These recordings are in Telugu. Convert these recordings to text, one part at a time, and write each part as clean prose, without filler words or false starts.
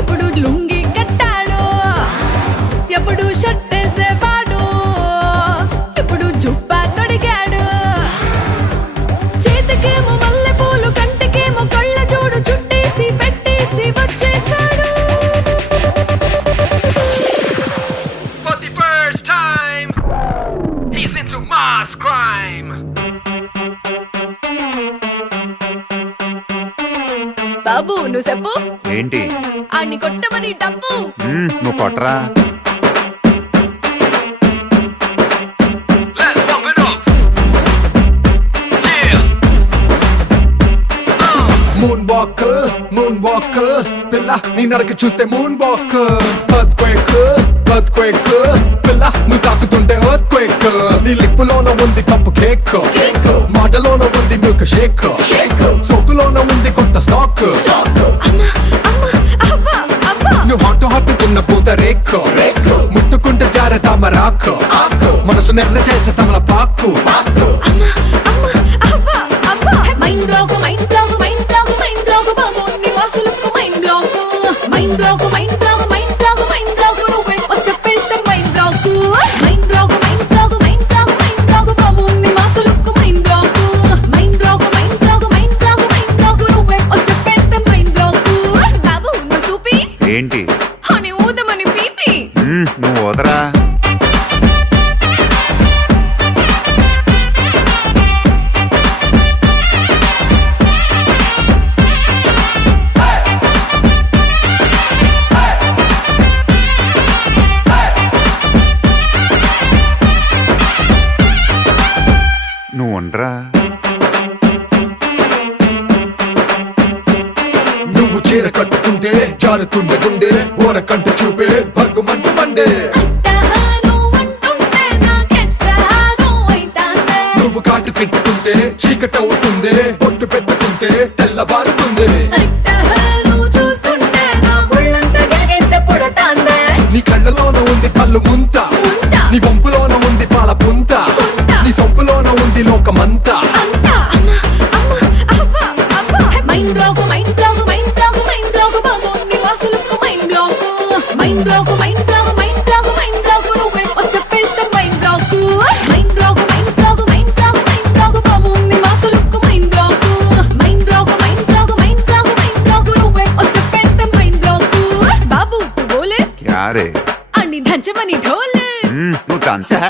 ఇప్పుడు లుంగి కట్టాడు, ఎప్పుడు షర్ట్ వేసేవాడు, ఇప్పుడు జుబ్బా తొడిగాడు. చేతికేమో మల్లె పూలు, కంటికేమో కళ్ళ జోడు చుట్టేసి పెట్టేసి వచ్చేసాడు. For the first time, he's into mass crime. బాబు నువ్వు చెప్పు, ఏంటి అన్ని కొట్టమని డబ్బు. నువ్వు కొట్టరా. Let's pump it up. Yeah. Moon walker పిల్ల నీ నడక చూస్తే మూన్ వాకర్. ఎర్త్క్వేక్ పిల్ల నువ్వు తాకుతుంటే ఎర్త్క్వేక్. నీ లిప్పులోన ఉంది కప్పు కేక్, మాటలోన ఉంది మిల్క్ షేక్, సోకులోన ఉంది కొత్త స్టాక్. నువ్వు హాట్ తిన్న పూత రేక్, ముట్టుకుంటే జార తామరాక్, మనసు నెర్ర చేసే తమల పాకు. Mind block mind block mind block mind block బాబు నీ వాసులకు mind block. Mind block mind block mind block mind block నువ్వే చెప్పేస్తే mind block. Mind block mind block mind block mind block బాబు నీ వాసులకు mind block. Mind block mind block mind block mind block నువ్వే చెప్పేస్తే మైండ్ బ్లాక్. బాబు నువ్వు చూపి ఏంటి అని ఊదమని పీపి. నువ్వు వదరా. నువ్వు ఉండరా. నువ్వు చీర కట్టుకుంటే జారుతుండే గుండె, ఓర కంట చూపే భగ్గుమంట మండే. నువ్వు కాటు పెట్టుకుంటే చీకటవుతుంది, పొట్టు పెట్టుకుంటే తెల్లబారుతుంది. నీ కళ్ళలోన ఉంది కళ్ళు ముంత, నీ వంపులోన ఉంది పాల పుంత, నీ సొంపులోన ఉంది లోకమంతా. Mind block mind block mind block mind block బాబు నీ వాసులకు mind block. Mind block mind block mind block mind block నువ్వే చెప్పేస్తే mind block. Mind block mind block mind block mind block బాబు నీ వాసులకు mind block. Mind block mind block mind block mind block నువ్వే చెప్పేస్తే మైండ్ బ్లాక్. బాబు తు బోలే క్యా రే. అన్ని దంచమని ఢోలే. నువ్వు దంచా.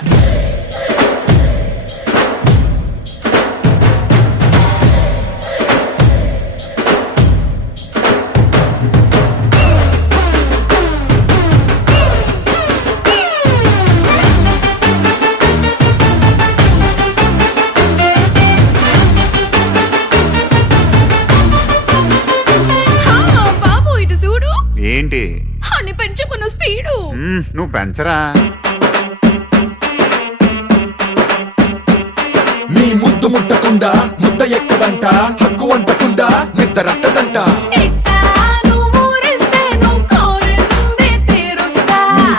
బాబు ఇటు చూడు, ఏంటి అన్ని పెంచుకున్న స్పీడు. నువ్వు పెంచరా. నీ ముద్దు ముట్టకుండా ముద్ద ఎక్కదంట, హక్కు అంటకుండా నిద్ద రట్టదంట. నీ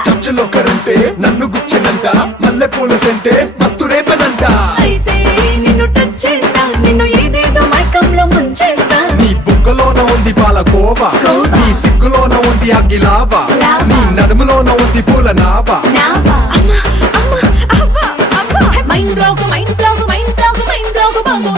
చర్చలో కరంటే నన్ను గుచ్చినంత, మల్లె పూల సెంటే మత్తు రేపనంట. నీ బుగ్గలోన ఉంది పాల కోవా, నీ సిగ్గులోన ఉంది అగ్గిలావా, నీ నడుములోన ఉంది పూల నావా. Mind block mind block mind block mind block బాబు